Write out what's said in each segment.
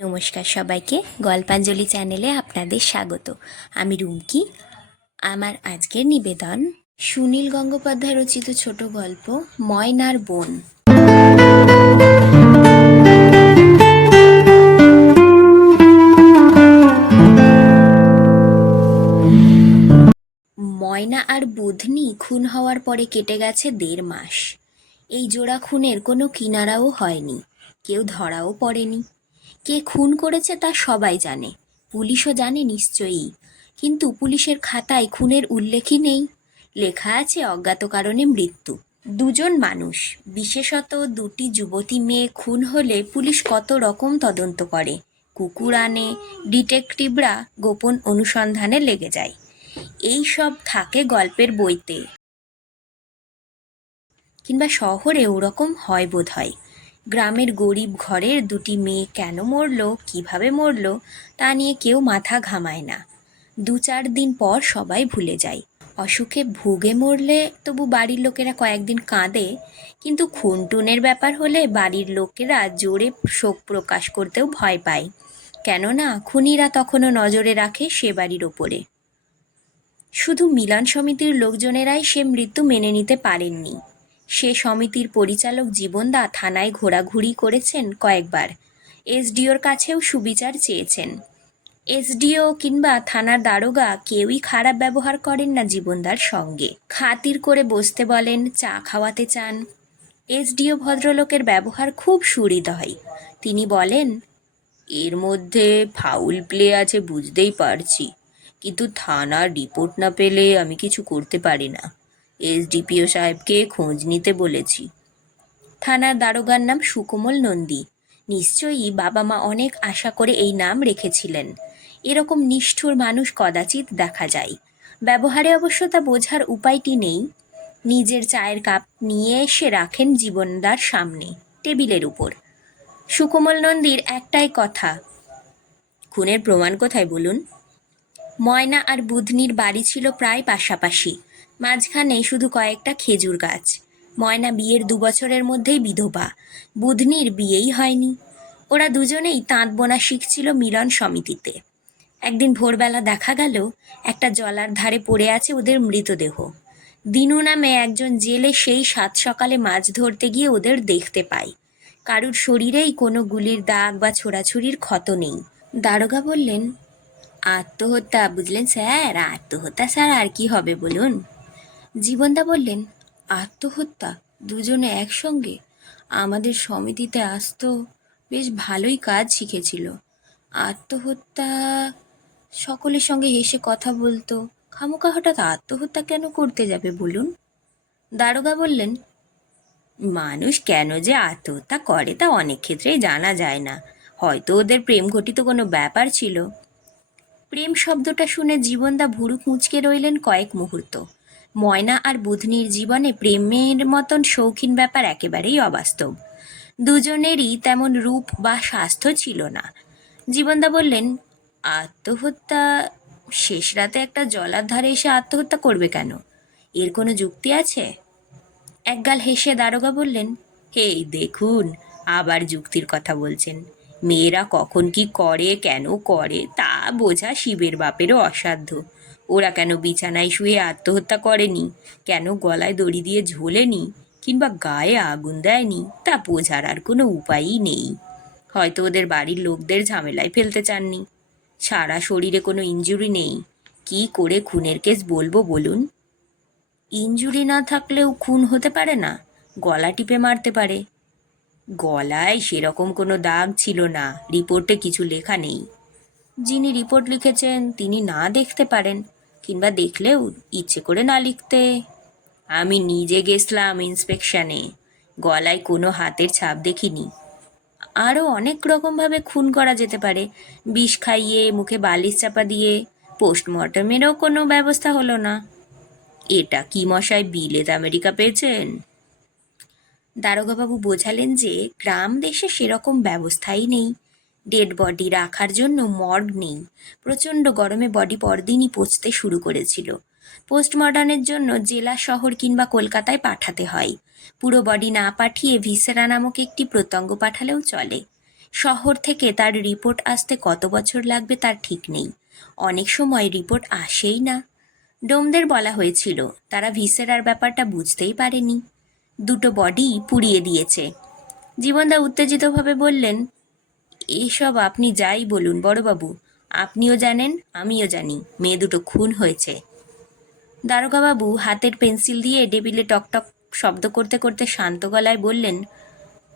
নমস্কার সবাইকে, গল্পাঞ্জলি চ্যানেলে আপনাদের স্বাগত। আমি রুমকি। আমার আজকের নিবেদন, সুনীল গঙ্গোপাধ্যায় রচিত ছোট গল্প, ময়নার বোন। ময়না আর বুধনি খুন হওয়ার পরে কেটে গেছে দেড় মাস। এই জোড়া খুনের কোনো কিনারাও হয়নি, কেউ ধরাও পড়েনি। কে খুন করেছে তা সবাই জানে। পুলিশও জানে নিশ্চয়ই। কিন্তু পুলিশের খাতায় খুনের উল্লেখই নেই। লেখা আছে অজ্ঞাত কারণে মৃত্যু। দুজন মানুষ, বিশেষত দুটি যুবতী মেয়ে খুন হলে পুলিশ কত রকম তদন্ত করে। কুকুর আনে, ডিটেকটিভরা গোপন অনুসন্ধানে লেগে যায়। এই সব থাকে গল্পের বইতে। কিংবা শহরে ওরকম হয় বোধ হয় গ্রামের গরিব ঘরের দুটি মেয়ে কেন মরল, কীভাবে মরল, তা নিয়ে কেউ মাথা ঘামায় না। দু চার দিন পর সবাই ভুলে যায়। অসুখে ভুগে মরলে তবু বাড়ির লোকেরা কয়েকদিন কাঁদে, কিন্তু খুনটুনের ব্যাপার হলে বাড়ির লোকেরা জোরে শোক প্রকাশ করতেও ভয় পায়। কেননা খুনিরা তখনও নজরে রাখে সে বাড়ির ওপরে। শুধু মিলন সমিতির লোকজনেরাই সে মৃত্যু মেনে নিতে পারেননি। সে সমিতির পরিচালক জীবনদা থানায় ঘোরাঘুরি করেছেন কয়েকবার। এসডিওর কাছেও সুবিচার চেয়েছেন। এসডিও কিংবা থানার দারোগা কেউই খারাপ ব্যবহার করেন না জীবনদার সঙ্গে। খাতির করে বসতে বলেন, চা খাওয়াতে চান। এসডিও ভদ্রলোকের ব্যবহার খুব সুহৃদয়। তিনি বলেন, এর মধ্যে ফাউল প্লে আছে বুঝতেই পারছি। কিন্তু থানার রিপোর্ট না পেলে আমি কিছু করতে পারি না। এসডিপিও সাহেবকে খোঁজ নিতে বলেছি। থানার দারোগার নাম সুকোমল নন্দী। নিশ্চয়ই বাবা মা অনেক আশা করে এই নাম রেখেছিলেন। এরকম নিষ্ঠুর মানুষ কদাচিৎ দেখা যায়। ব্যবহারে অবশ্য তা বোঝার উপায়টি নেই। নিজের চায়ের কাপ নিয়ে এসে রাখেন জীবনদার সামনে, টেবিলের উপর। সুকোমল নন্দীর একটাই কথা, খুনের প্রমাণ কোথায় বলুন? ময়না আর বুধনির বাড়ি ছিল প্রায় পাশাপাশি। মাঝখানে শুধু কয়েকটা খেজুর গাছ। ময়না বিয়ের দু বছরের মধ্যেই বিধবা। বুধনির বিয়েই হয়নি। ওরা দুজনেই তাঁত বোনা শিখছিল মিলন সমিতিতে। একদিন ভোরবেলা দেখা গেল, একটা জলার ধারে পড়ে আছে ওদের মৃতদেহ। দিনু নামে একজন জেলে সেই সাত সকালে মাছ ধরতে গিয়ে ওদের দেখতে পায়। কারুর শরীরেই কোনো গুলির দাগ বা ছোড়াছুরির ক্ষত নেই। দারোগা বললেন আত্মহত্যা, বুঝলেন স্যার? আত্মহত্যা স্যার আর কি হবে বলুন? জীবনদা বললেন, আত্মহত্যা, দুজনে একসঙ্গে? আমাদের সমিতিতে আসতো, বেশ ভালোই কাজ শিখেছিল। আত্মহত্যা, সকলের সঙ্গে হেসে কথা বলতো। খামোকা হঠাৎ আত্মহত্যা কেন করতে যাবে বলুন? দারোগা বললেন, মানুষ কেন যে আত্মহত্যা করে তা অনেক ক্ষেত্রেই জানা যায় না। হয়তো ওদের প্রেম ঘটিত কোনো ব্যাপার ছিল। প্রেম শব্দটা শুনে জীবনদা ভুরু কুঁচকে রইলেন কয়েক মুহূর্ত। ময়না আর বুধনির জীবনে প্রেমের মতন শৌখিন ব্যাপার একেবারেই অবাস্তব। দুজনেরই তেমন রূপ বা স্বাস্থ্য ছিল না। জীবনদা বললেন, আত্মহত্যা, শেষ রাতে একটা জলার ধারে এসে আত্মহত্যা করবে কেন? এর কোনো যুক্তি আছে? একগাল হেসে দারোগা বললেন, হেই, দেখুন, আবার যুক্তির কথা বলছেন। মেয়েরা কখন কি করে, কেন করে, তা বোঝা শিবের বাপেরও অসাধ্য। ওরা কেন বিছানায় শুয়ে আত্মহত্যা করেনি? কেন গলায় দড়ি দিয়ে ঝোলেনি? কিংবা গায়ে আগুন দেয়নি? তা বোঝার আর কোনো উপায়ই নেই। হয়তো ওদের বাড়ির লোকদের ঝামেলায় ফেলতে চাননি। সারা শরীরে কোনো ইনজুরি নেই। কি করে খুনের কেস বলব বলুন? ইনজুরি না থাকলেও খুন হতে পারে না? গলা টিপে মারতে পারে। গলায় সেরকম কোনো দাগ ছিল না। রিপোর্টে কিছু লেখা নেই। যিনি রিপোর্ট লিখেছেন, তিনি না দেখতে পারেন, কিংবা দেখলেও ইচ্ছে করে না লিখতে। আমি নিজে গেছিলাম ইন্সপেকশনে। গলায় কোনো হাতের ছাপ দেখিনি। আরও অনেক রকমভাবে খুন করা যেতে পারে। বিষ খাইয়ে, মুখে বালিশ চাপা দিয়ে, পোস্টমর্টমেরও কোনো ব্যবস্থা হলো না। এটা কি মশায় বিলেত আমেরিকা পেয়েছেন? দারোগাবাবু বোঝালেন যে গ্রাম দেশে সেরকম ব্যবস্থাই নেই। ডেড বডি রাখার জন্য মর্গ নেই। প্রচণ্ড গরমে বডি পরদিনই পচতে শুরু করেছিল। পোস্টমর্টমের জন্য জেলা, শহর কিংবা কলকাতায় পাঠাতে হয়। পুরো বডি না পাঠিয়ে ভিসেরা নামক একটি প্রত্যঙ্গ পাঠালেও চলে। শহর থেকে তার রিপোর্ট আসতে কত বছর লাগবে তার ঠিক নেই। অনেক সময় রিপোর্ট আসেই না। ডোমদের বলা হয়েছিল, তারা ভিসেরার ব্যাপারটা বুঝতেই পারেনি। দুটো বডি পুড়িয়ে দিয়েছে। জীবনদা উত্তেজিতভাবে বললেন, এসব আপনি যাই বলুন বড়বাবু, আপনিও জানেন, আমিও জানি, মেয়ে দুটো খুন হয়েছে। দারোগাবাবু হাতের পেন্সিল দিয়ে টেবিলে টকটক শব্দ করতে করতে শান্ত গলায় বললেন,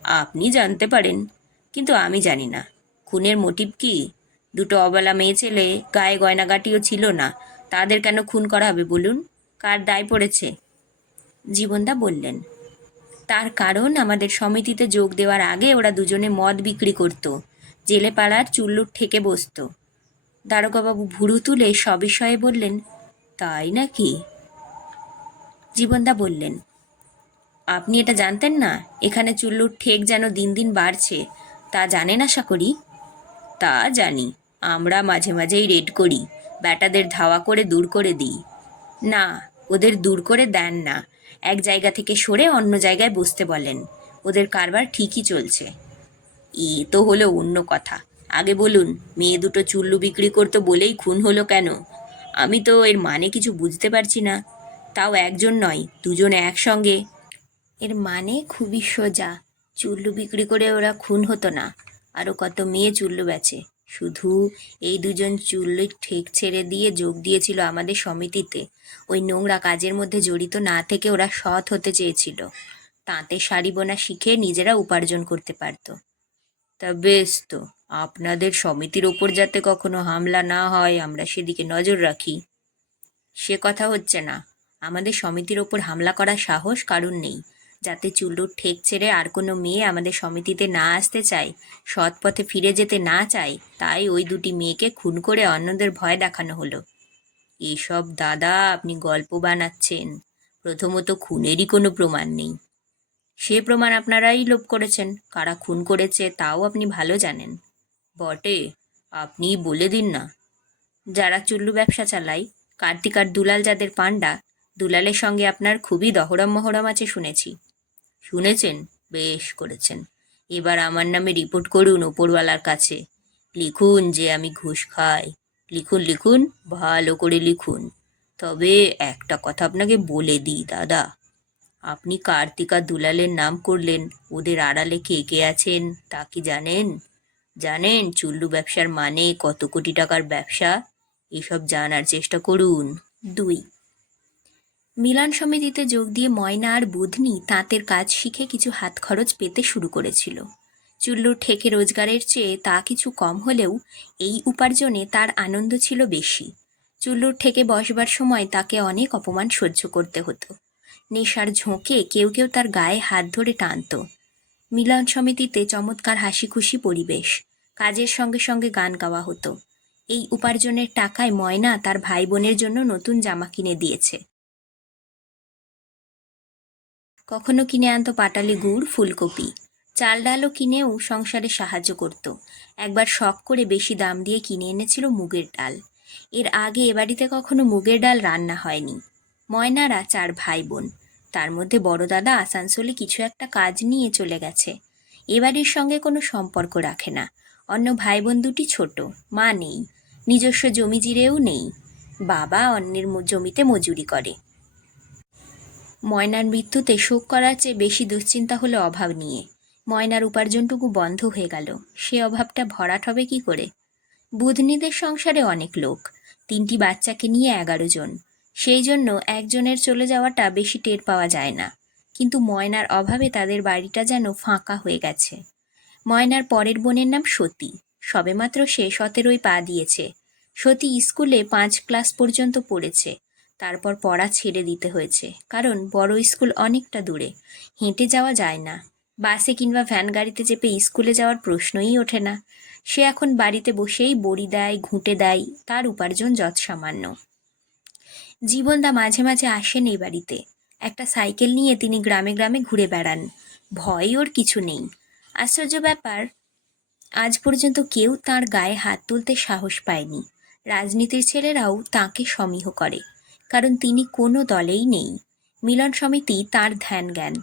আপনি জানতে পারেন, কিন্তু আমি জানি না। খুনের মোটিভ কি? দুটো অবলা মেয়ে ছেলে, গায়ে গয়নাগাটিও ছিল না, তাদের কেন খুন করা হবে বলুন? কার দায় পড়েছে? জীবনদা বললেন তার কারণ আমাদের সমিতিতে যোগ দেওয়ার আগে ওরা দুজনে মদ বিক্রি করত জেলে পাড়ার চুল্লুর ঠেকে বসত। দারোগাবাবু ভুরু তুলে সবিষয়ে বললেন, তাই নাকি? জীবনদা বললেন, আপনি এটা জানতেন না? এখানে চুল্লুর ঠেক যেন দিন দিন বাড়ছে, তা জানেন আশা করি? তা জানি, আমরা মাঝে মাঝেই রেড করি, ব্যাটাদের ধাওয়া করে দূর করে দিই। না, ওদের দূর করে দেন না। এক জায়গা থেকে সরে অন্য জায়গায় বসতে বলেন। ওদের কারবার ঠিকই চলছে। এ তো হলো অন্য কথা। আগে বলুন, মেয়ে দুটো চুল্লু বিক্রি করতো বলেই খুন হলো কেন? আমি তো এর মানে কিছু বুঝতে পারছি না। তাও একজন নয়, দুজনে একসঙ্গে। এর মানে খুবই সোজা। চুল্লু বিক্রি করে ওরা খুন হতো না। আরও কত মেয়ে চুল্লু বেচে। শুধু এই দুজন চুল্লুর ঠেক ছেড়ে দিয়ে যোগ দিয়েছিল আমাদের সমিতিতে। ওই নোংরা কাজের মধ্যে জড়িত না থেকে ওরা সৎ হতে চেয়েছিল। তাঁতে শাড়ি বোনা শিখে নিজেরা উপার্জন করতে পারতো। তা বেশ তো, আপনাদের সমিতির ওপর যাতে কখনো হামলা না হয়, আমরা সেদিকে নজর রাখি। সে কথা হচ্ছে না। আমাদের সমিতির ওপর হামলা করার সাহস কারণ নেই। যাতে চুল্লুর ঠেক ছেড়ে আর কোনো মেয়ে আমাদের সমিতিতে না আসতে চায়, সৎ পথে ফিরে যেতে না চায়, তাই ওই দুটি মেয়েকে খুন করে অন্যদের ভয় দেখানো হলো। এসব দাদা আপনি গল্প বানাচ্ছেন, প্রথমত খুনেরই কোনো প্রমাণ নেই। সে প্রমাণ আপনারাই লোভ করেছেন, কারা খুন করেছে তাও আপনি ভালো জানেন। বটে, আপনি বলে দিন না। যারা চুল্লু ব্যবসা চালায়, কার্তিক আর দুলাল যাদের পাণ্ডা, দুলালের সঙ্গে আপনার খুবই দহরম মহরম আছে শুনেছি। শুনেছেন, বেশ করেছেন। এবার আমার নামে রিপোর্ট করুন ওপরওয়ালার কাছে। লিখুন যে আমি ঘুষ খাই। লিখুন লিখুন, ভালো করে লিখুন। তবে একটা কথা আপনাকে বলে দিই, দাদা। আপনি কার্তিকা দুলালের নাম করলেন, ওদের আড়ালে কে কে আছেন, তা কি জানেন? জানেন চুল্লু ব্যবসার মানে কত কোটি টাকার ব্যবসা? এসব জানার চেষ্টা করুন। দুই মিলন সমিতিতে যোগ দিয়ে ময়না আর বুধনি তাঁতের কাজ শিখে কিছু হাত খরচ পেতে শুরু করেছিল। চুল্লুর ঠেকে রোজগারের চেয়ে তা কিছু কম হলেও এই উপার্জনে তার আনন্দ ছিল বেশি। চুল্লুর ঠেকে বসবার সময় তাকে অনেক অপমান সহ্য করতে হতো। নেশার ঝোঁকে কেউ কেউ তার গায়ে হাত ধরে টানত। মিলন সমিতিতে চমৎকার হাসি খুশি পরিবেশ। কাজের সঙ্গে সঙ্গে গান গাওয়া হতো। এই উপার্জনের টাকায় ময়না তার ভাই বোনের জন্য নতুন জামা কিনে দিয়েছে। কখনো কিনে আনতো পাটালি গুড়, ফুলকপি। চাল ডালও কিনেও সংসারে সাহায্য করত। একবার শখ করে বেশি দাম দিয়ে কিনে এনেছিল মুগের ডাল। এর আগে এ বাড়িতে কখনো মুগের ডাল রান্না হয়নি। ময়নারা চার ভাই বোন তার মধ্যে বড় দাদা আসানসোলে কিছু একটা কাজ নিয়ে চলে গেছে। এ বাড়ির সঙ্গে কোনো সম্পর্ক রাখে না। অন্য ভাই বোন দুটি ছোট, মা নেই, নিজস্ব জমি জিরেও নেই। বাবা অন্যের জমিতে মজুরি করে। ময়নার মৃত্যুতে শোক করার চেয়ে বেশি দুশ্চিন্তা হলো অভাব নিয়ে। ময়নার উপার্জনটুকু বন্ধ হয়ে গেল। সে অভাবটা ভরাট হবে কি করে? বুধনিদের সংসারে অনেক লোক। তিনটি বাচ্চাকে নিয়ে এগারো জন। সেই জন্য একজনের চলে যাওয়াটা বেশি টের পাওয়া যায় না। কিন্তু ময়নার অভাবে তাদের বাড়িটা যেন ফাঁকা হয়ে গেছে। ময়নার পরের বোনের নাম সতী। সবেমাত্র সে সতেরোই পা দিয়েছে। সতী স্কুলে পাঁচ ক্লাস পর্যন্ত পড়েছে। তারপর পড়া ছেড়ে দিতে হয়েছে। কারণ বড় স্কুল অনেকটা দূরে। হেঁটে যাওয়া যায় না। বাসে কিংবা ভ্যান গাড়িতে চেপে স্কুলে যাওয়ার প্রশ্নই ওঠে না। সে এখন বাড়িতে বসেই বড়ি দেয়, ঘুঁটে দেয়, তার উপার্জন যৎসামান্য। জীবনদা মাঝে মাঝে আসেন এই বাড়িতে। একটা সাইকেল নিয়ে তিনি গ্রামে গ্রামে ঘুরে বেড়ান। ভয় ওর কিছু নেই। আশ্চর্য ব্যাপার, আজ পর্যন্ত কেউ তার গায়ে হাত তুলতে সাহস পায়নি। রাজনীতির ছেলেরাও তাকে সমীহ করে। কারণ তিনি কোনো দলেই নেই। মিলন সমিতি তার ধ্যান জ্ঞান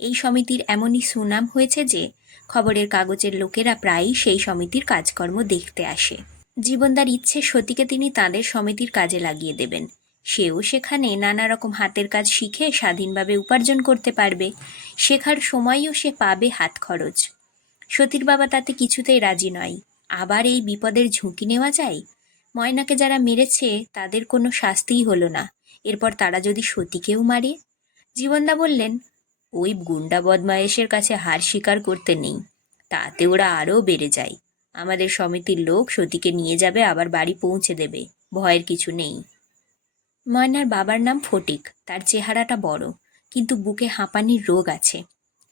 এই সমিতির এমনই সুনাম হয়েছে যে, খবরের কাগজের লোকেরা প্রায়ই সেই সমিতির কাজকর্ম দেখতে আসে। জীবনদার ইচ্ছে সতীকে তিনি তাদের সমিতির কাজে লাগিয়ে দেবেন। সেও সেখানে নানা রকম হাতের কাজ শিখে স্বাধীনভাবে উপার্জন করতে পারবে। শেখার সময়ও সে পাবে হাত খরচ। সতীর বাবা তাতে কিছুতেই রাজি নয়। আবার এই বিপদের ঝুঁকি নেওয়া যায়? ময়নাকে যারা মেরেছে, তাদের কোনো শাস্তিই হলো না। এরপর তারা যদি সতীকেও মারে? জীবনদা বললেন, ওই গুন্ডা বদমায়েশের কাছে হার স্বীকার করতে নেই। তাতে ওরা আরও বেড়ে যায়। আমাদের সমিতির লোক সতীকে নিয়ে যাবে, আবার বাড়ি পৌঁছে দেবে। ভয়ের কিছু নেই। ময়নার বাবার নাম ফটিক, তার চেহারাটা বড়, কিন্তু বুকে হাঁপানির রোগ আছে।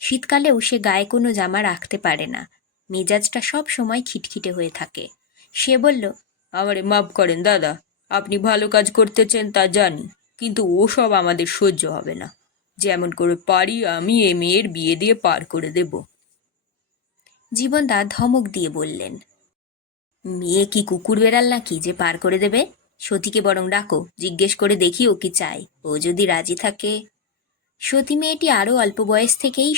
শীতকালেও সে গায়ে কোনো জামা রাখতে পারে না। মেজাজটা সব সময় খিটখিটে হয়ে থাকে। সে বলল, আমারে মাফ করেন দাদা, আপনি ভালো কাজ করতেছেন তা জানি। কিন্তু ওসব আমাদের সহ্য হবে না। যেমন করে পারি, আমি এ মেয়ের বিয়ে দিয়ে পার করে দেব। জীবনদা ধমক দিয়ে বললেন, মেয়ে কি কুকুর বেড়াল নাকি যে পার করে দেবে? সতীকে বরং ডাকো, জিজ্ঞেস করে দেখি ও কি চায়। ও যদি রাজি থাকে। সতী মেয়েটি আরও অল্প বয়স থেকেই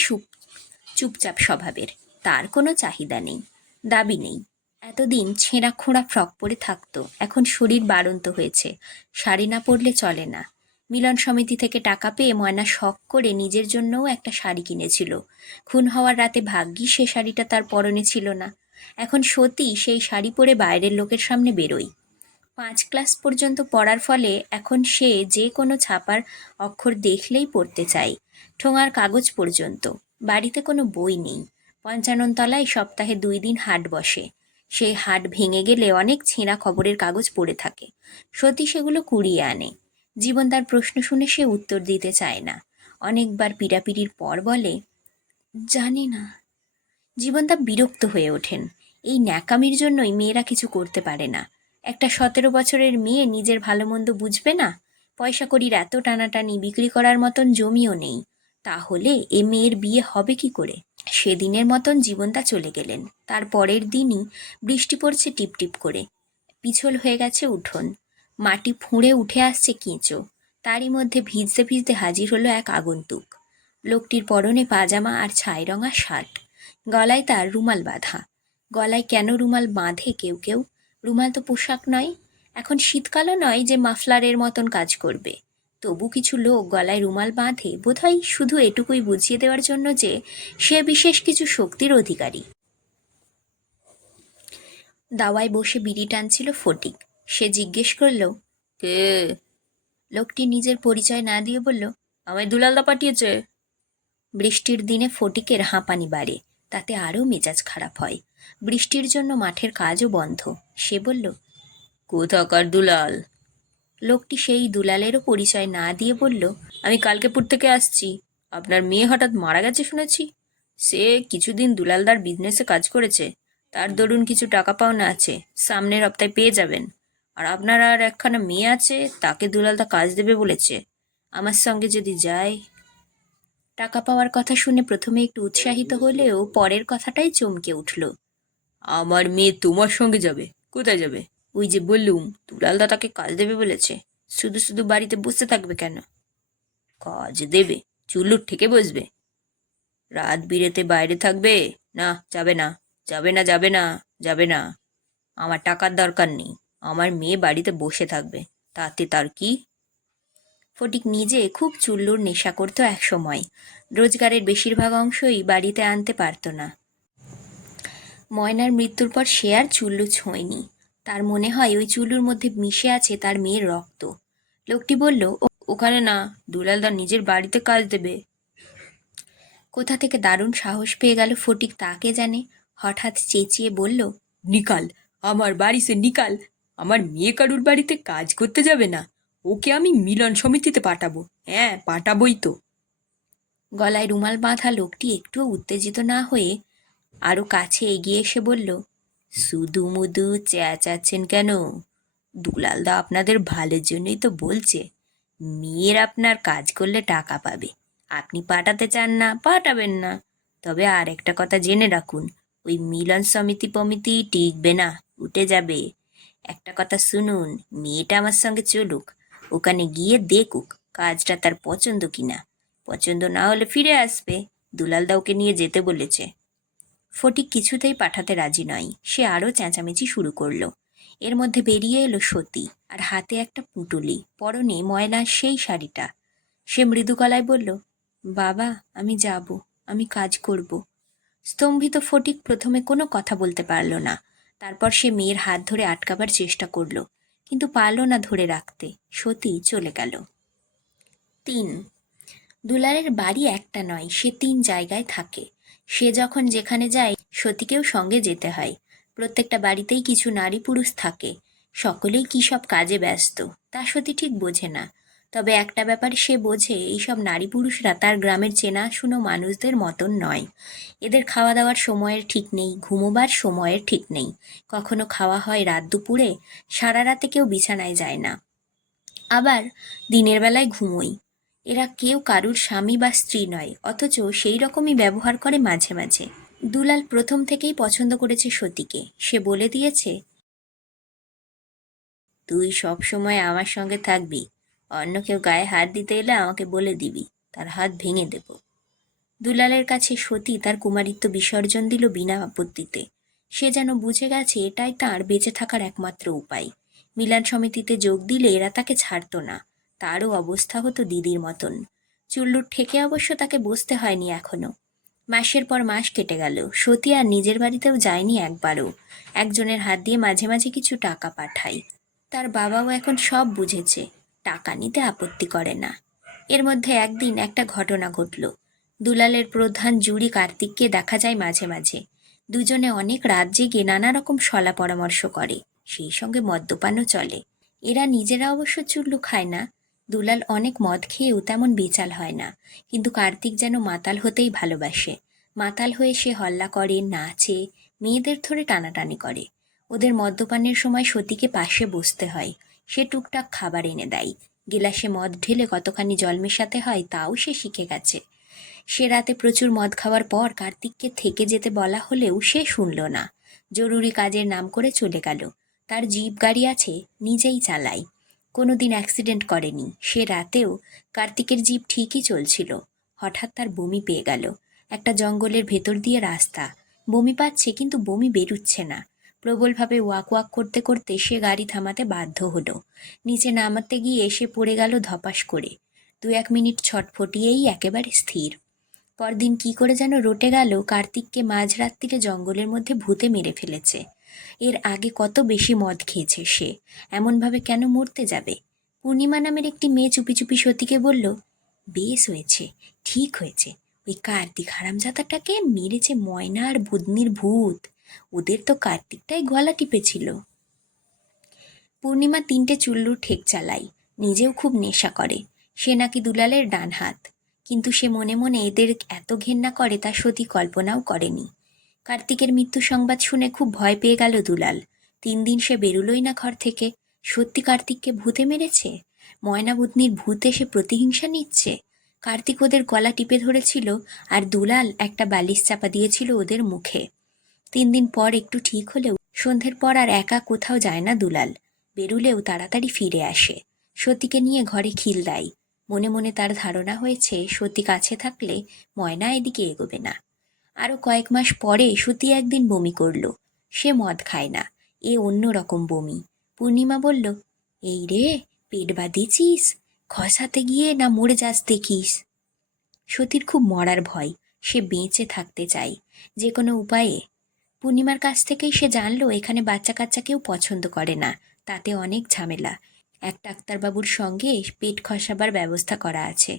চুপচাপ স্বভাবের, তার কোনো চাহিদা নেই, দাবি নেই। এতদিন ছেঁড়া খোঁড়া ফ্রক পরে থাকতো, এখন শরীর বাড়ন্ত হয়েছে, শাড়ি না পরলে চলে না। মিলন সমিতি থেকে টাকা পেয়ে ময়না শখ করে নিজের জন্যও একটা শাড়ি কিনেছিল। খুন হওয়ার রাতে ভাগ্যি সে শাড়িটা তার পরনে ছিল না। এখন সতী সেই শাড়ি পরে বাইরের লোকের সামনে বেরোয়। পাঁচ ক্লাস পর্যন্ত পড়ার ফলে এখন সে যে কোনো ছাপার অক্ষর দেখলেই পড়তে চায়, ঠোঙার কাগজ পর্যন্ত। বাড়িতে কোনো বই নেই। পঞ্চানন তলায় সপ্তাহে দুই দিন হাট বসে। সেই হাট ভেঙে গেলে অনেক ছেঁড়া খবরের কাগজ পড়ে থাকে। সতী সেগুলো কুড়িয়ে আনে। জীবন তার প্রশ্ন শুনে সে উত্তর দিতে চায় না। অনেকবার পিড়াপিড়ির পর বলে, জানি না। জীবন তা বিরক্ত হয়ে ওঠেন। এই ন্যাকামির জন্যই মেয়েরা কিছু করতে পারে না। একটা সতেরো বছরের মেয়ে নিজের ভালো মন্দ বুঝবে না? পয়সা করির এত টানাটানি বিক্রি করার মতন জমিও নেই। তাহলে এ মেয়ের বিয়ে হবে কি করে? সেদিনের মতন জীবনটা চলে গেলেন। তার পরের দিনই বৃষ্টি পড়ছে টিপটিপ করে। পিছল হয়ে গেছে উঠোন। মাটি ফুঁড়ে উঠে আসছে কেঁচো। তারই মধ্যে ভিজতে ভিজতে হাজির হলো এক আগন্তুক। লোকটির পরনে পাজামা আর ছাই রঙা শার্ট। গলায় তার রুমাল বাঁধা। গলায় কেন রুমাল বাঁধে কেউ কেউ? রুমাল তো পোশাক নয়। এখন শীতকালও নয় যে মাফলারের মতন কাজ করবে। তবু কিছু লোক গলায় রুমাল বাঁধে, বোধহয় শুধু এটুকুই বুঝিয়ে দেওয়ার জন্য যে সে বিশেষ কিছু শক্তির অধিকারী। দাওয়ায় বসে বিড়ি টানছিল ফটিক। সে জিজ্ঞেস করল, কে? লোকটি নিজের পরিচয় না দিয়ে বলল, আমায় দুলালদা পাঠিয়েছে। বৃষ্টির দিনে ফটিকের হাঁপানি বাড়ে, তাতে আরও মেজাজ খারাপ হয়। বৃষ্টির জন্য মাঠের কাজও বন্ধ। সে বলল, কোথাকার দুলাল? লোকটি সেই দুলালেরও পরিচয় না দিয়ে বলল, আমি কালকেপুর থেকে আসছি। আপনার মেয়ে হঠাৎ মারা গেছে শুনেছি। সে কিছুদিন দুলালদার বিজনেসে কাজ করেছে। তার দরুন কিছু টাকা পাওনা আছে। সামনের সপ্তাহে পেয়ে যাবেন। আর আপনার আর একখানা মেয়ে আছে, তাকে দুলালদা কাজ দেবে বলেছে। আমার সঙ্গে যদি যায় টাকা পাওয়ার কথা শুনে প্রথমে একটু উৎসাহিত হলেও পরের কথাটাই চমকে উঠল। আমার মেয়ে তোমার সঙ্গে যাবে। কোথায় যাবে? ওই যে বললুম দুলালদা তাকে কাজ দেবে বলেছে। শুধু শুধু বাড়িতে বসে থাকবে কেন? কাজ দেবে চুল্লুর থেকে বসবে। রাত বিরেতে বাইরে থাকবে? না, যাবে না যাবে না যাবে না যাবে না। আমার টাকার দরকার নেই, আমার মেয়ে বাড়িতে বসে থাকবে, তাতে তার কি? ফটিক নিজে খুব চুল্লুর নেশা করতো এক সময়। রোজগারের বেশিরভাগ অংশই বাড়িতে আনতে পারতো না। ময়নার মৃত্যুর পর সে আর চুল্লু ছোঁয়নি তার মনে হয় ওই চুলুর মধ্যে মিশে আছে তার মেয়ের রক্ত। লোকটি বলল, "ও- ওখানে না দুলালদা নিজের বাড়িতে কাজ দেবে। কোথা থেকে দারুণ সাহস পেয়ে গেল ফটিক তাকে জানে। হঠাৎ চেঁচিয়ে বলল, নিকাল, আমার বাড়ি সে নিকাল। আমার মেয়ে কারুর বাড়িতে কাজ করতে যাবে না। ওকে আমি মিলন সমিতিতে পাঠাবো। হ্যাঁ পাঠাবোই তো। গলায় রুমাল বাঁধা লোকটি একটুও উত্তেজিত না হয়ে আরও কাছে এগিয়ে এসে বলল শুধু মুদু চেঁচাচ্ছেন কেন? দুলালদা আপনাদের ভালোর জন্যই তো বলছে, মেয়ের আপনার কাজ করলে টাকা পাবে। আপনি পাঠাতে চান না, পাঠাবেন না। তবে আর একটা কথা জেনে রাখুন, ওই মিলন সমিতি পমিতি টিকবে না, উঠে যাবে। একটা কথা শুনুন, মেয়েটা আমার সঙ্গে চলুক, ওখানে গিয়ে দেখুক কাজটা তার পছন্দ কিনা। পছন্দ না হলে ফিরে আসবে। দুলালদা ওকে নিয়ে যেতে বলেছে। ফটিক কিছুতেই পাঠাতে রাজি নয়। সে আরও চেঁচামেচি শুরু করল। এর মধ্যে বেরিয়ে এলো সতী আর হাতে একটা পুঁটুলি। পরনে ময়লার সেই শাড়িটা। সে মৃদু গলায় বলল, বাবা, আমি যাব, আমি কাজ করব। স্তম্ভিত ফটিক প্রথমে কোনো কথা বলতে পারল না। তারপর সে মেয়ের হাত ধরে আটকাবার চেষ্টা করল, কিন্তু পারল না ধরে রাখতে। সতী চলে গেল। তিন। দুলালের বাড়ি একটা নয়, সে তিন জায়গায় থাকে। সে যখন যেখানে যায়, সতীকেও সঙ্গে যেতে হয়। প্রত্যেকটা বাড়িতেই কিছু নারী পুরুষ থাকে। সকলেই কী সব কাজে ব্যস্ত? তা সতী ঠিক বোঝে না। তবে একটা ব্যাপার সে বোঝে, এইসব নারী পুরুষরা তার গ্রামের চেনাশুনো মানুষদের মতন নয়। এদের খাওয়া দাওয়ার সময়ের ঠিক নেই, ঘুমোবার সময়ের ঠিক নেই। কখনো খাওয়া হয় রাত দুপুরে, সারা রাতে কেউ বিছানায় যায় না। আবার দিনের বেলায় ঘুমোই। এরা কেউ কারুর স্বামী বা স্ত্রী নয়, অথচ সেই রকমই ব্যবহার করে মাঝে মাঝে। দুলাল প্রথম থেকেই পছন্দ করেছে সতীকে। সে বলে দিয়েছে, তুই সব সময় আমার সঙ্গে থাকবি, অন্য কেউ গায়ে হাত দিতে এলে আমাকে বলে দিবি, তার হাত ভেঙে দেব। দুলালের কাছে সতী তার কুমারিত্ব বিসর্জন দিল বিনা আপত্তিতে। সে যেন বুঝে গেছে, এটাই তার বেঁচে থাকার একমাত্র উপায়। মিলান সমিতিতে যোগ দিলে এরা তাকে ছাড়তো না। তারও অবস্থা হতো দিদির মতন। চুল্লুর ঠেকে অবশ্য তাকে বসতে হয়নি এখনও। মাসের পর মাস কেটে গেল। সতী আর নিজের বাড়িতেও যায়নি একবারও। একজনের হাত দিয়ে মাঝে মাঝে কিছু টাকা পাঠায় তার বাবাও এখন সব বুঝেছে। টাকা নিতে আপত্তি করে না। এর মধ্যে একদিন একটা ঘটনা ঘটল। দুলালের প্রধান জুড়ি কার্তিককে দেখা যায় মাঝে মাঝে। দুজনে অনেক রাত জেগে নানা রকম সলা পরামর্শ করে। সেই সঙ্গে মদ্যপানও চলে। এরা নিজেরা অবশ্য চুল্লু খায় না। দুলাল অনেক মদ খেয়েও তেমন বেচাল হয় না, কিন্তু কার্তিক যেন মাতাল হতেই ভালোবাসে। মাতাল হয়ে সে হল্লা করে, নাচে, মেয়েদের ধরে টানাটানি করে। ওদের মদ্যপানের সময় সতীকে পাশে বসতে হয়। সে টুকটাক খাবার এনে দেয়। গিলাসে মদ ঢেলে কতখানি জল মেশাতে হয় তাও সে শিখে গেছে। সে রাতে প্রচুর মদ খাওয়ার পর কার্তিককে থেকে যেতে বলা হলেও সে শুনল না। জরুরি কাজের নাম করে চলে গেল। তার জিপ গাড়ি আছে, নিজেই চালায়। কোনো দিন অ্যাক্সিডেন্ট করেনি। সে রাতেও কার্তিকের জীব ঠিকই চলছিল। হঠাৎ তার বমি পেয়ে গেল। একটা জঙ্গলের ভেতর দিয়ে রাস্তা। বমি পাচ্ছে কিন্তু বমি বেরুচ্ছে না। প্রবলভাবে ওয়াক ওয়াক করতে করতে সে গাড়ি থামাতে বাধ্য হলো। নিচে নামাতে গিয়ে সে পড়ে গেল ধপাস করে। দু এক মিনিট ছটফটিয়েই একেবারে স্থির। পরদিন কি করে যেন রটে গেল, কার্তিককে মাঝরাত্রিরে জঙ্গলের মধ্যে ভূতে মেরে ফেলেছে। এর আগে কত বেশি মদ খেয়েছে সে? এমনভাবে কেন মরতে যাবে? পূর্ণিমা নামের একটি মেয়ে চুপি চুপি সতীকে বলল, বেশ হয়েছে, ঠিক হয়েছে। ওই কার্তিক হারামজাদাটাকে মেরেছে ময়না আর বুদনির ভূত। ওদের তো কার্তিকটাই গলা টিপেছিল। পূর্ণিমা তিনটে চুল্লুর ঠেক চালায়, নিজেও খুব নেশা করে। সে নাকি দুলালের ডান হাত কিন্তু সে মনে মনে এদের এত ঘেন্না করে তা সতী কল্পনাও করেনি। কার্তিকের মৃত্যু সংবাদ শুনে খুব ভয় পেয়ে গেল দুলাল। তিন দিন সে বেরুলোই না ঘর থেকে। সত্যি কার্তিককে ভূতে মেরেছে? ময়না বুতনির ভূত এসে প্রতিহিংসা নিচ্ছে? কার্তিক ওদের গলা টিপে ধরেছিল আর দুলাল একটা বালিশ চাপা দিয়েছিল ওদের মুখে। তিন দিন পর একটু ঠিক হলেও সন্ধ্যের পর আর একা কোথাও যায় না দুলাল। বেরুলেও তাড়াতাড়ি ফিরে আসে। সতীকে নিয়ে ঘরে খিল দেয়। মনে মনে তার ধারণা হয়েছে, সতী কাছে থাকলে ময়না এদিকে এগোবে না। আরও কয়েক মাস পরে সতী একদিন বমি করল। সে মদ খায় না, এ অন্য রকম বমি। পূর্ণিমা বলল, এই রে, পেট বাঁধিয়েছিস? খসাতে গিয়ে না মরে যাস দেখিস? সতীর খুব মরার ভয়, সে বেঁচে থাকতে চায়, যে কোনো উপায়ে। পূর্ণিমার কাছ থেকেই সে জানলো, এখানে বাচ্চা কাচ্চা কেউ পছন্দ করে না, তাতে অনেক ঝামেলা। এক ডাক্তারবাবুর সঙ্গে পেট খসাবার ব্যবস্থা করা আছে।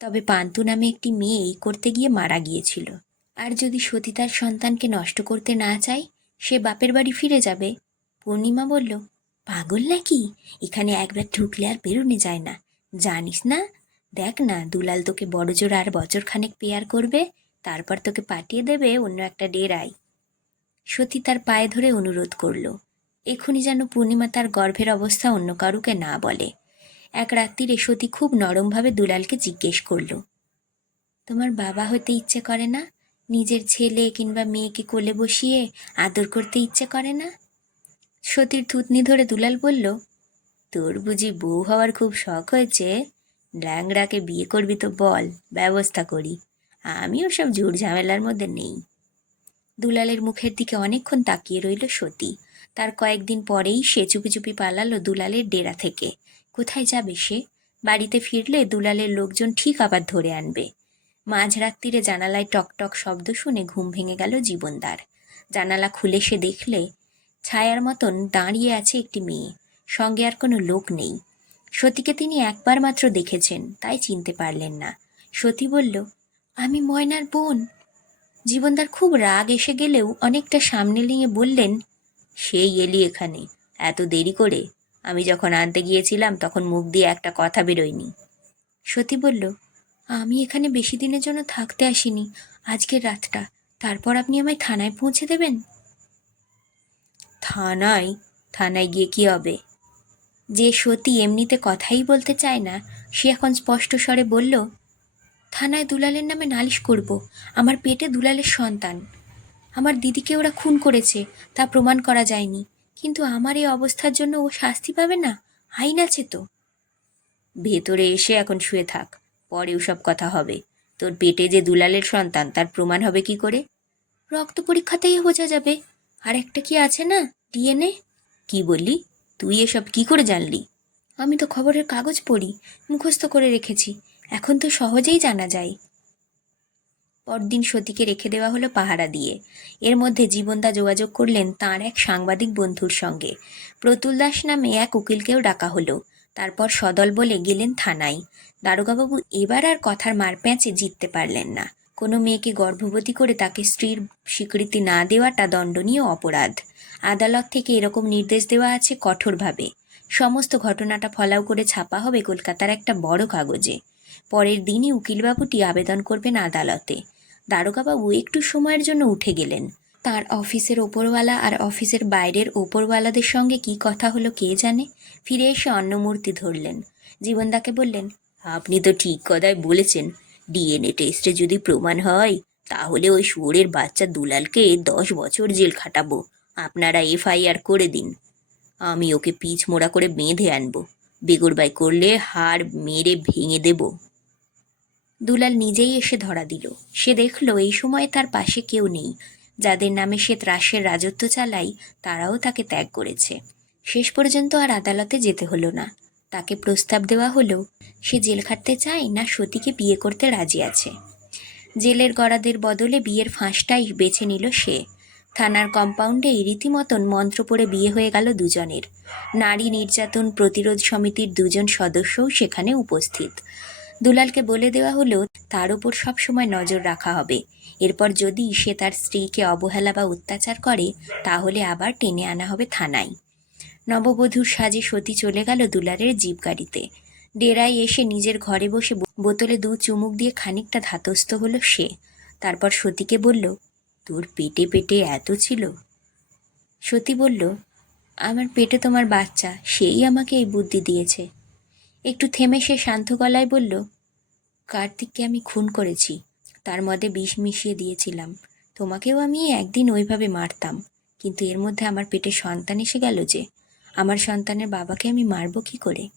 তবে পান্তু নামে একটি মেয়ে এই করতে গিয়ে মারা গিয়েছিল। আর যদি সতী তার সন্তানকে নষ্ট করতে না চায়, সে বাপের বাড়ি ফিরে যাবে। পূর্ণিমা বলল, পাগল নাকি? এখানে একবার ঢুকলে আর বেরোনে যায় না। জানিস না? দেখ না, দুলাল তোকে বড় জোর আর বছর খানেক পেয়ার করবে, তারপর তোকে পাঠিয়ে দেবে অন্য একটা ডেরায়। সতী তার পায়ে ধরে অনুরোধ করল। এক্ষুনি যেন পূর্ণিমা তার গর্ভের অবস্থা অন্য কারুকে না বলে। এক রাত্রিরে সতী খুব নরমভাবে দুলালকে জিজ্ঞেস করল, তোমার বাবা হতে ইচ্ছে করে না? নিজের ছেলে কিংবা মেয়েকে কোলে বসিয়ে আদর করতে ইচ্ছে করে না? সতীর থুতনি ধরে দুলাল বলল, তোর বুঝি বউ হওয়ার খুব শখ হয়েছে? ল্যাংড়াকে বিয়ে করবি তো বল, ব্যবস্থা করি। আমি ওসব জোর ঝামেলার মধ্যে নেই। দুলালের মুখের দিকে অনেকক্ষণ তাকিয়ে রইল সতী। তার কয়েকদিন পরেই সে চুপি চুপি পালালো দুলালের ডেরা থেকে। কোথায় যাবে সে? বাড়িতে ফিরলে দুলালের লোকজন ঠিক আবার ধরে আনবে। মাঝরাত্রিরে জানালায় টকটক শব্দ শুনে ঘুম ভেঙে গেল জীবনদার। জানালা খুলে সে দেখলে ছায়ার মতন দাঁড়িয়ে আছে একটি মেয়ে। সঙ্গে আর কোনো লোক নেই। সতীকে তিনি একবার মাত্র দেখেছেন, তাই চিনতে পারলেন না। সতী বলল, আমি ময়নার বোন। জীবনদার খুব রাগ এসে গেলেও অনেকটা সামনে নিয়ে বললেন, সেই এলি এখানে। এত দেরি করে। আমি যখন আনতে গিয়েছিলাম তখন মুখ দিয়ে একটা কথা বেরোয়নি। সতী বলল আমি এখানে বেশি দিনের জন্য থাকতে আসিনি। আজকের রাতটা। তারপর আপনি আমায় থানায় পৌঁছে দেবেন? থানায়? থানায় গিয়ে কি হবে? যে সতী এমনিতে কথাই বলতে চায় না, সে এখন স্পষ্ট স্বরে বলল, থানায় দুলালের নামে নালিশ করব। আমার পেটে দুলালের সন্তান। আমার দিদিকে ওরা খুন করেছে, তা প্রমাণ করা যায়নি। কিন্তু আমার এই অবস্থার জন্য ও শাস্তি পাবে না? আইন আছে তো। ভেতরে এসে এখন শুয়ে থাক। পরে ওসব কথা হবে। তোর পেটে যে দুলালের সন্তান, তার প্রমাণ হবে কি করে? রক্ত পরীক্ষাতেই বোঝা যাবে। আর একটা কি আছে না? ডিএনএ? কি বললি? তুই এসব কি করে জানলি? আমি তো খবরের কাগজ পড়ি, মুখস্থ করে রেখেছি। এখন তো সহজেই জানা যায়। পরদিন সতীকে রেখে দেওয়া হলো পাহারা দিয়ে। এর মধ্যে জীবনদা যোগাযোগ করলেন তাঁর এক সাংবাদিক বন্ধুর সঙ্গে। প্রতুল দাস নামে এক উকিলকেও ডাকা হলো। তারপর সদল বলে গেলেন থানায়। দারোগাবাবু এবার আর কথার মারপ্যাঁচে জিততে পারলেন না। কোনো মেয়েকে গর্ভবতী করে তাকে স্ত্রীর স্বীকৃতি না দেওয়াটা দণ্ডনীয় অপরাধ। আদালত থেকে এরকম নির্দেশ দেওয়া আছে কঠোরভাবে। সমস্ত ঘটনাটা ফলাও করে ছাপা হবে কলকাতার একটা বড় কাগজে। পরের দিনই উকিলবাবুটি আবেদন করবেন আদালতে। দারোগাবাবু একটু সময়ের জন্য উঠে গেলেন। তার অফিসের ওপরওয়ালা আর অফিসের বাইরের ওপরওয়ালাদের সঙ্গে কি কথা হলো কে জানে? ফিরে এসে অন্নমূর্তি ধরলেন। জীবনদাকে বললেন, আপনি তো ঠিক কথাই বলেছেন। ডিএনএ টেস্টে যদি প্রমাণ হয়, তাহলে ওই শুয়োরের বাচ্চা দুলালকে দশ বছর জেল খাটাবো। আপনারা এফআইআর করে দিন। আমি ওকে পিচ মোড়া করে বেঁধে আনব। বেগরবাই করলে হাড় মেরে ভেঙে দেব। দুলাল নিজেই এসে ধরা দিল। সে দেখল এই সময় তার পাশে কেউ নেই। যাদের নামে সে ত্রাসের রাজত্ব চালায়, তারাও তাকে ত্যাগ করেছে। শেষ পর্যন্ত আর আদালতে যেতে হলো না। তাকে প্রস্তাব দেওয়া হলো, সে জেল খাটতে চায় না সতীকে বিয়ে করতে রাজি আছে। জেলের গড়াদের বদলে বিয়ের ফাঁসটাই বেছে নিল সে। থানার কম্পাউন্ডেই রীতিমতন মন্ত্র পড়ে বিয়ে হয়ে গেল দুজনের। নারী নির্যাতন প্রতিরোধ সমিতির দুজন সদস্যও সেখানে উপস্থিত। দুলালকে বলে দেওয়া হলো, তার উপর সবসময় নজর রাখা হবে। এরপর যদি সে তার স্ত্রীকে অবহেলা বা অত্যাচার করে, তাহলে আবার টেনে আনা হবে থানায়। নববধূর সাজে সতী চলে গেল দুলারের জিপ গাড়িতে ডেরায় এসে নিজের ঘরে বসে বোতলে দু চুমুক দিয়ে খানিকটা ধাতস্থ হলো সে। তারপর সতীকে বলল, তোর পেটে পেটে এত ছিল? সতী বলল, আমার পেটে তোমার বাচ্চা, সেই আমাকে এই বুদ্ধি দিয়েছে। একটু থেমে সে শান্ত গলায় বলল, কার্তিককে আমি খুন করেছি। তার মধ্যে বিষ মিশিয়ে দিয়েছিলাম। তোমাকেও আমি একদিন ওইভাবে মারতাম। কিন্তু এর মধ্যে আমার পেটে সন্তান এসে গেল যে, আমার সন্তানের বাবাকে আমি মারবো কি করে?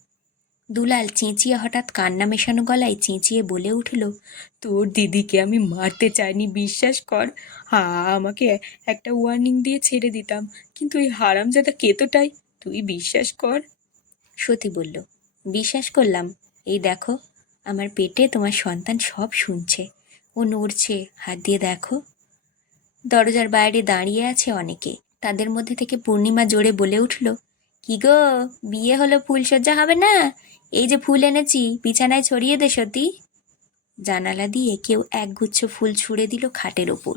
দুলাল চেঁচিয়ে হঠাৎ কান্না মেশানো গলায় চেঁচিয়ে বলে উঠল, তোর দিদিকে আমি মারতে চাইনি, বিশ্বাস কর। হা, আমাকে একটা ওয়ার্নিং দিয়ে ছেড়ে দিতাম। কিন্তু এই হারামজাদা কেতোটাই তুই বিশ্বাস কর? সতী বলল, বিশ্বাস করলাম। এই দেখো, আমার পেটে তোমার সন্তান সব শুনছে। ও নড়ছে হাত দিয়ে দেখো। দরজার বাইরে দাঁড়িয়ে আছে অনেকে। তাদের মধ্যে থেকে পূর্ণিমা জোরে বলে উঠল, কি গো, বিয়ে হলো ফুলসজ্জা হবে না? এই যে ফুল এনেছি, বিছানায় ছড়িয়ে দে সতী। জানালা দিয়ে কেউ একগুচ্ছ ফুল ছুঁড়ে দিল খাটের ওপর।